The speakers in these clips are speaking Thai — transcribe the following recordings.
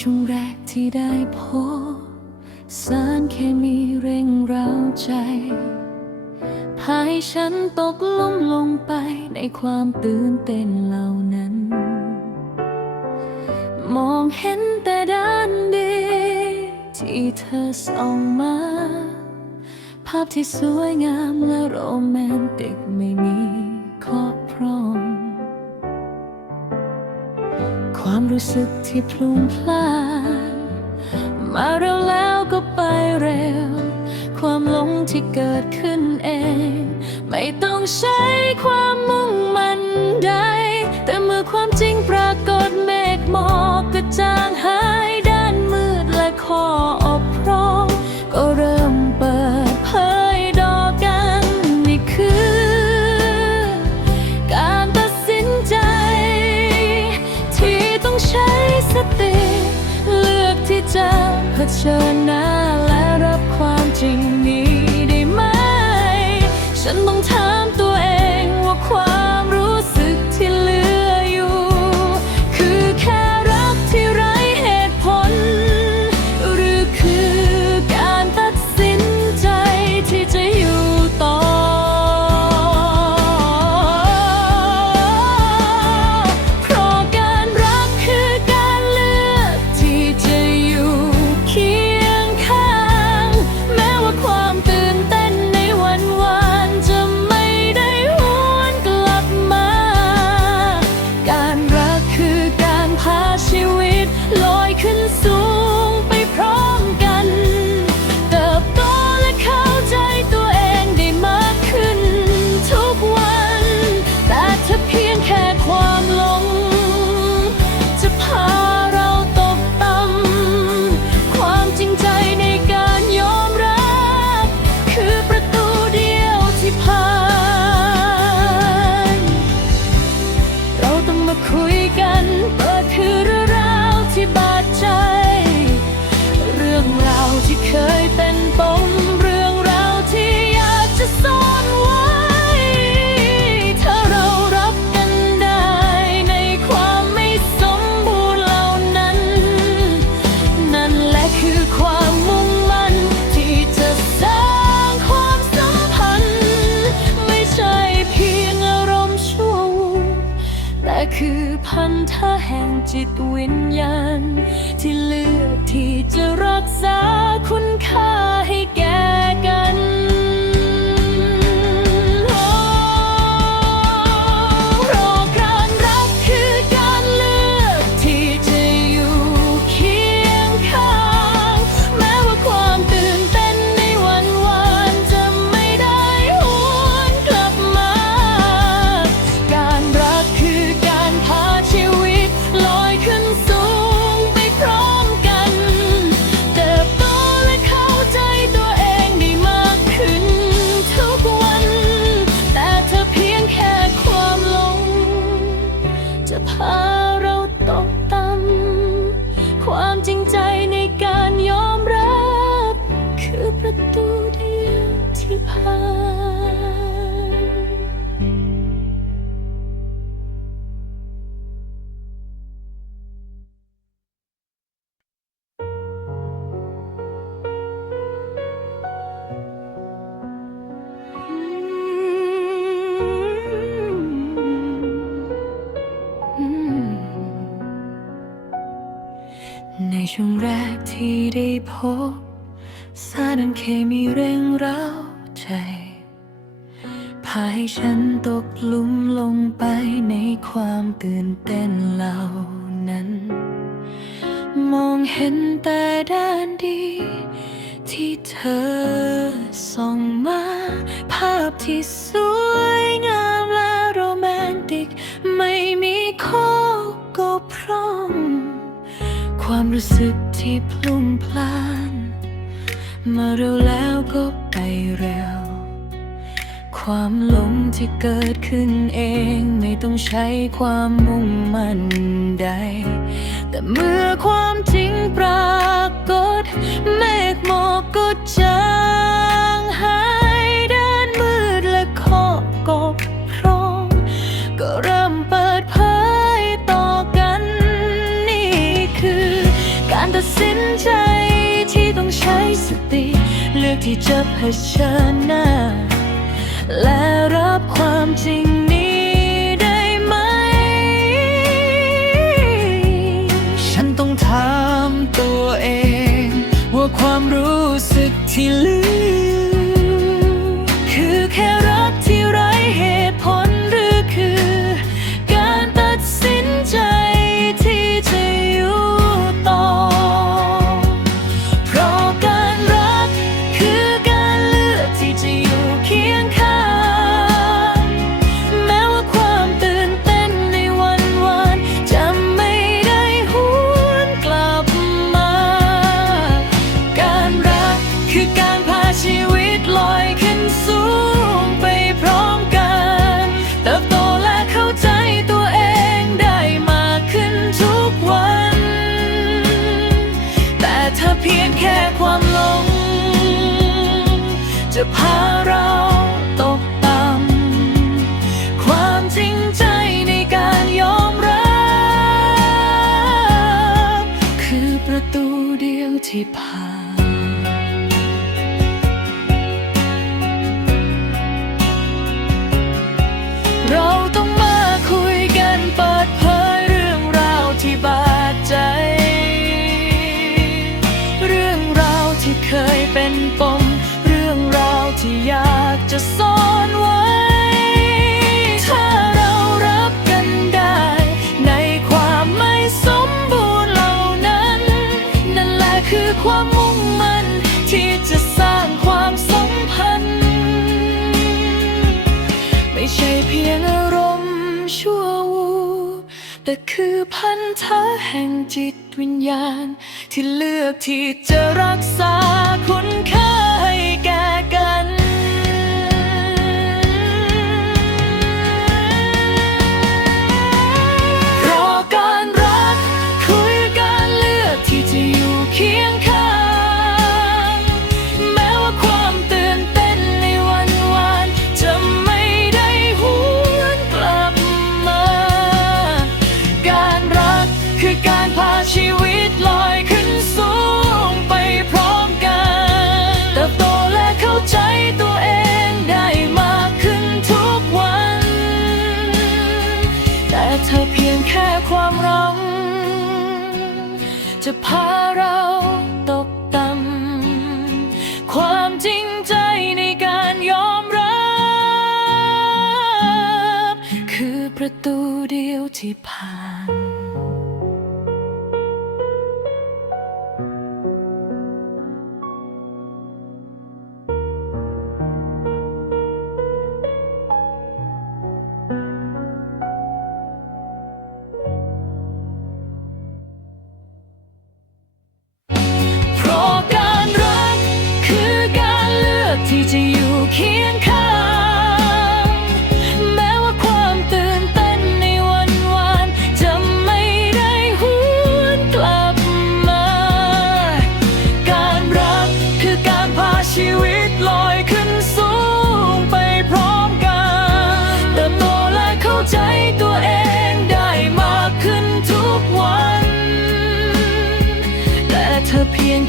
ช่วงแรกที่ได้พบสารเคมีเร่งร้าใจ พาให้ฉันตกหลุมลงไปในความตื่นเต้นเหล่านั้น มองเห็นแต่ด้านดี ที่เธอส่องมา ภาพที่สวยงามและโรแมนติกไม่มีครอบครอง ความรู้สึกที่พลุ่งพล่านมาเร็วแล้วก็ไปเร็ว ความหลงที่เกิดขึ้นเอง ไม่ต้องใช้ความ พาชีวิตลอยขึ้นสูง นธะแห่งจิตวิญญาณ ที่เลือกที่จะรักษาคุณค่าให้แก่กัน แรกที่ได้พบ สารเคมีเร่งเร้าใจพาให้ฉันตกหลุมลงไปในความตื่นเต้นเหล่านั้น มองเห็นแต่ด้านดี ที่เธอส่องมา ภาพที่สวยงามและโรแมนติก ไม่มีข้อกบพร่อง ความรู้สึก ที่พลุ่งพล่าน มาเร็วแล้วก็ไปเร็ว ความหลงที่เกิดขึ้นเองไม่ต้องใช้ความมุ่งมั่นใด แต่เมื่อความจริงปรากฏเมฆหมอกก็จาง การตัดสินใจที่ต้องใช้สติ เลือกที่จะเผชิญหน้า และรับความจริงนี้ได้ไหม ฉันต้องถามตัวเอง ว่าความรู้สึกที่เลือ จะพาเรา พันเธอแห่งจิตวิญญาณ ที่เลือกที่จะรักษาคุณค่า เธอเพียงแค่ความรัง จะพาเราตกต่ำความจริงใจในการยอมรับ คือประตูเดียวที่ผ่าน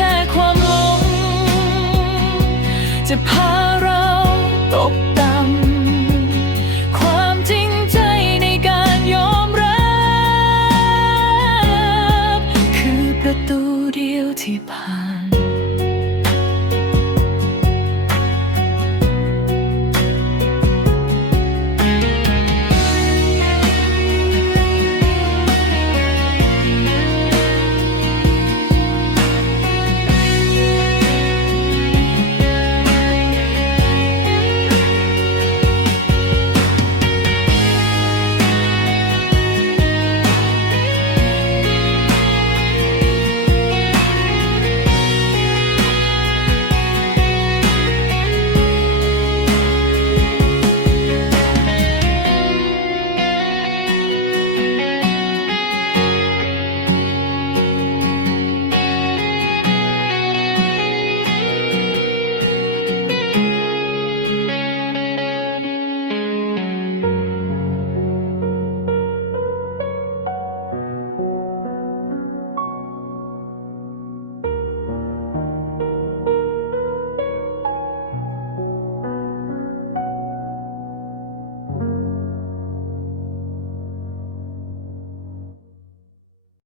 แค่ความหลงจะพา